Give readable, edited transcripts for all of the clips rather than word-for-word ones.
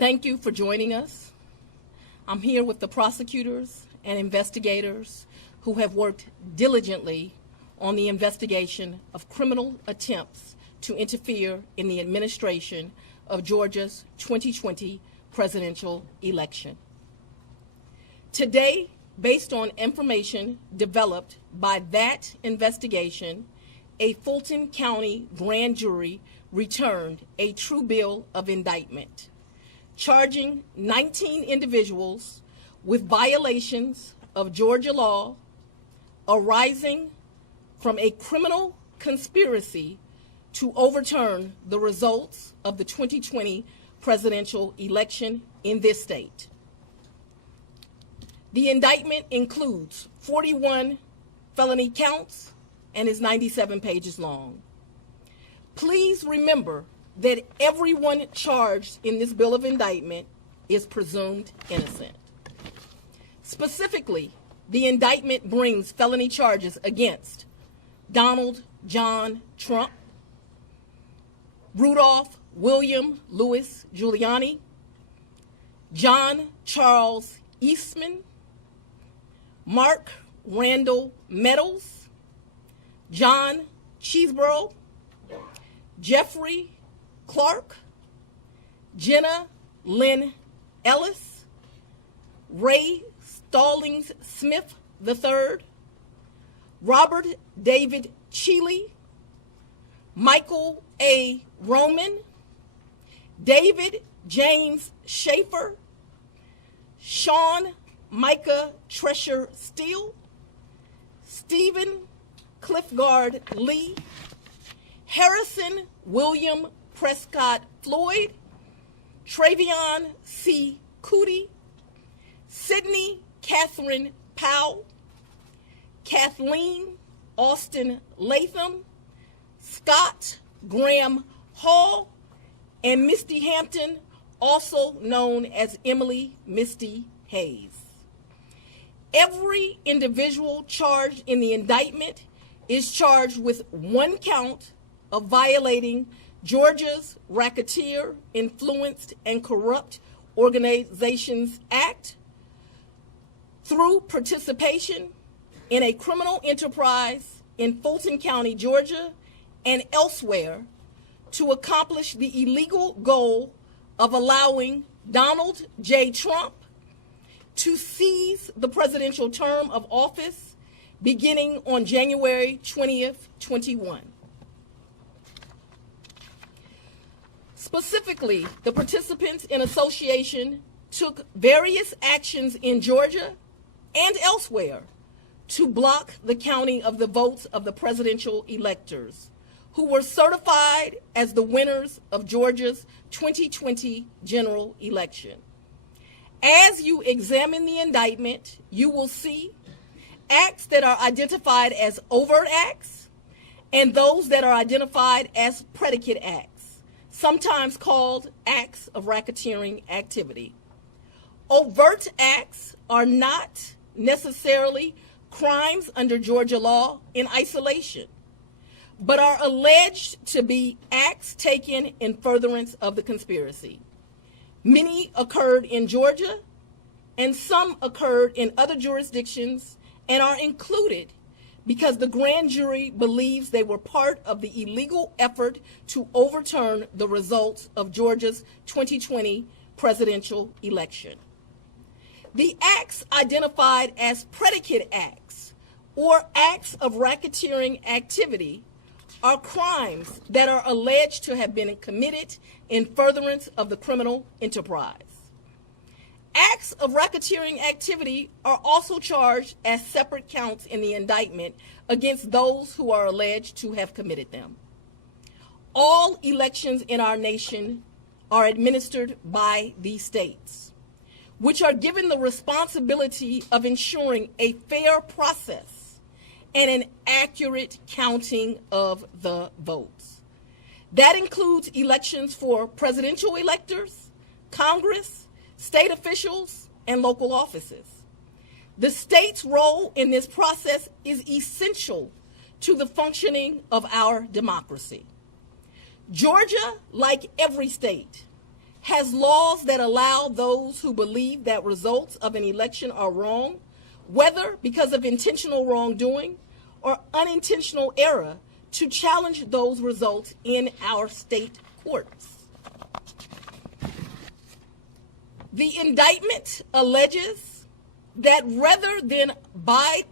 Thank you for joining us. I'm here with the prosecutors and investigators who have worked diligently on the investigation of criminal attempts to interfere in the administration of Georgia's 2020 presidential election. Today, based on information developed by that investigation, a Fulton County grand jury returned a true bill of indictment, charging 19 individuals with violations of Georgia law arising from a criminal conspiracy to overturn the results of the 2020 presidential election in this state. The indictment includes 41 felony counts and is 97 pages long. Please remember that everyone charged in this bill of indictment is presumed innocent. Specifically, the indictment brings felony charges against Donald John Trump, Rudolph William Louis Giuliani, John Charles Eastman, Mark Randall Meadows, John Cheeseborough, Jeffrey Clerk, Jenna Lynn Ellis, Ray Stallings Smith III, Robert David Cheeley, Michael A. Roman, David James Schaefer, Sean Micah Tresher Steele, Stephen Cliffgard Lee, Harrison William Prescott Floyd, Travion C. Cootie, Sydney Catherine Powell, Kathleen Austin Latham, Scott Graham Hall, and Misty Hampton, also known as Emily Misty Hayes. Every individual charged in the indictment is charged with one count of violating Georgia's Racketeer, Influenced, and Corrupt Organizations Act through participation in a criminal enterprise in Fulton County, Georgia, and elsewhere to accomplish the illegal goal of allowing Donald J. Trump to seize the presidential term of office beginning on January 20th, 21. Specifically, the participants in association took various actions in Georgia and elsewhere to block the counting of the votes of the presidential electors who were certified as the winners of Georgia's 2020 general election. As you examine the indictment, you will see acts that are identified as overt acts and those that are identified as predicate acts, sometimes called acts of racketeering activity. Overt acts are not necessarily crimes under Georgia law in isolation, but are alleged to be acts taken in furtherance of the conspiracy. Many occurred in Georgia, and some occurred in other jurisdictions and are included because the grand jury believes they were part of the illegal effort to overturn the results of Georgia's 2020 presidential election. The acts identified as predicate acts or acts of racketeering activity are crimes that are alleged to have been committed in furtherance of the criminal enterprise. Acts of racketeering activity are also charged as separate counts in the indictment against those who are alleged to have committed them. All elections in our nation are administered by these states, which are given the responsibility of ensuring a fair process and an accurate counting of the votes. That includes elections for presidential electors, Congress, state officials, and local offices. The state's role in this process is essential to the functioning of our democracy. Georgia, like every state, has laws that allow those who believe that results of an election are wrong, whether because of intentional wrongdoing or unintentional error, to challenge those results in our state courts. The indictment alleges that rather than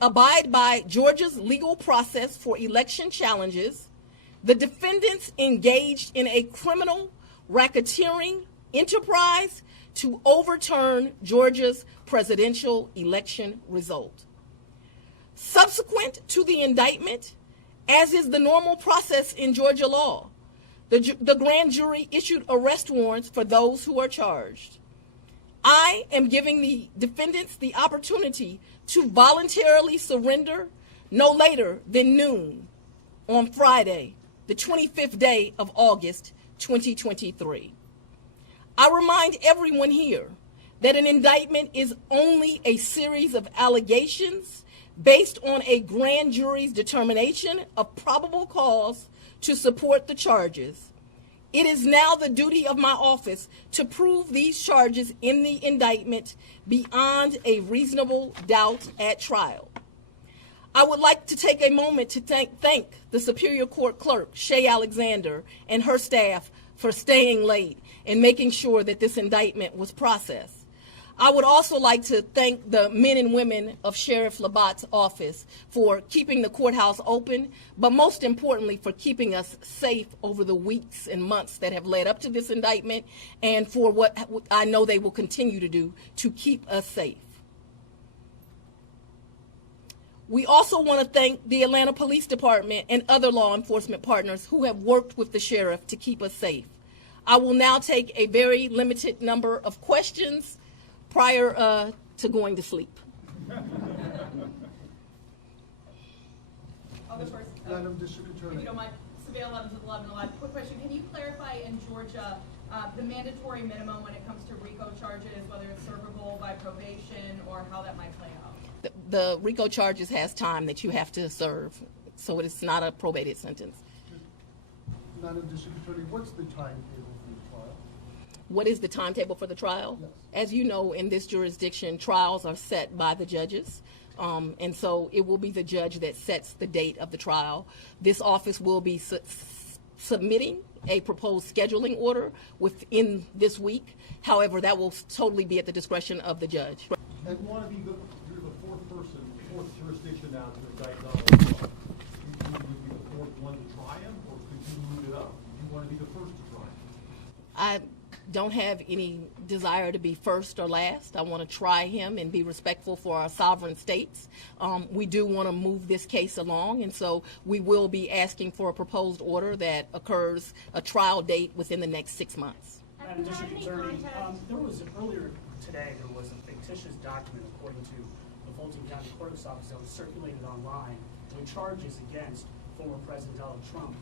abide by Georgia's legal process for election challenges, the defendants engaged in a criminal racketeering enterprise to overturn Georgia's presidential election result. Subsequent to the indictment, as is the normal process in Georgia law, the grand jury issued arrest warrants for those who are charged. I am giving the defendants the opportunity to voluntarily surrender no later than noon on Friday, the 25th day of August, 2023. I remind everyone here that an indictment is only a series of allegations based on a grand jury's determination of probable cause to support the charges. It is now the duty of my office to prove these charges in the indictment beyond a reasonable doubt at trial. I would like to take a moment to thank the Superior Court Clerk, Shay Alexander, and her staff for staying late and making sure that this indictment was processed. I would also like to thank the men and women of Sheriff Labatt's office for keeping the courthouse open, but most importantly for keeping us safe over the weeks and months that have led up to this indictment, and for what I know they will continue to do to keep us safe. We also want to thank the Atlanta Police Department and other law enforcement partners who have worked with the sheriff to keep us safe. I will now take a very limited number of questions prior to going to sleep. I'll go first. Madam District Attorney. If you don't mind, Surveyor 11 to 11. Quick question. Can you clarify in Georgia the mandatory minimum when it comes to RICO charges, whether it's servable by probation or how that might play out? The RICO charges has time that you have to serve, so it's not a probated sentence. Madam District Attorney, what's the timetable for the trial? What is the timetable for the trial? Yes. As you know, in this jurisdiction, trials are set by the judges. And so it will be the judge that sets the date of the trial. This office will be submitting a proposed scheduling order within this week. However, that will totally be at the discretion of the judge. And you want to be you're the fourth jurisdiction now to indict Donald Trump. Would you be the fourth one to try him, or could you move it up? Do you want to be the first to try him? I don't have any desire to be first or last. I want to try him and be respectful for our sovereign states. We do want to move this case along, and so we will be asking for a proposed order that occurs a trial date within the next 6 months. Madam District Attorney, earlier today there was a fictitious document, according to the Fulton County Recorders Office, that was circulated online with charges against former President Donald Trump.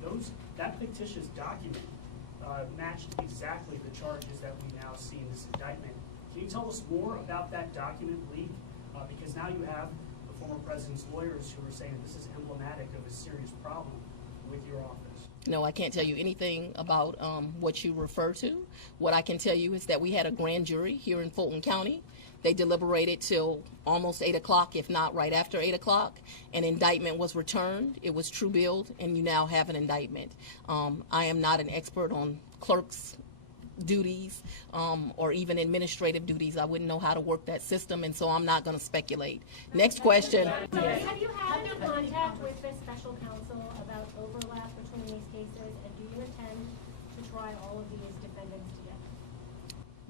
That fictitious document matched exactly the charges that we now see in this indictment. Can you tell us more about that document leak? Because now you have the former president's lawyers who are saying that this is emblematic of a serious problem with your office. No, I can't tell you anything about what you refer to. What I can tell you is that we had a grand jury here in Fulton County. They deliberated till almost 8 o'clock, if not right after 8 o'clock. An indictment was returned. It was true billed, and you now have an indictment. I am not an expert on clerk's duties or even administrative duties. I wouldn't know how to work that system, and so I'm not going to speculate. Next question. Have you had any contact with the special counsel about overlap between these cases, and do you intend to try all of these defendants together?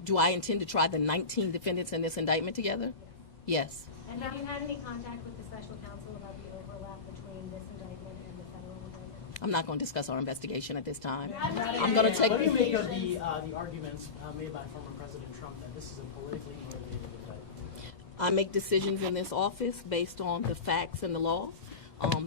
Do I intend to try the 19 defendants in this indictment together? Yes. And have you had any contact with the special counsel about the overlap between this indictment and the federal indictment? I'm not going to discuss our investigation at this time. I'm going to take. What do you make of the arguments made by former President Trump that this is a politically motivated indictment? I make decisions in this office based on the facts and the law.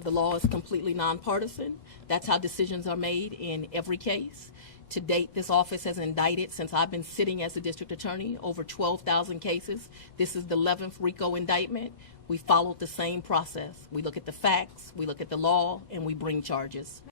The law is completely nonpartisan. That's how decisions are made in every case. To date, this office has indicted, since I've been sitting as a district attorney, over 12,000 cases. This is the 11th RICO indictment. We followed the same process. We look at the facts, we look at the law, and we bring charges.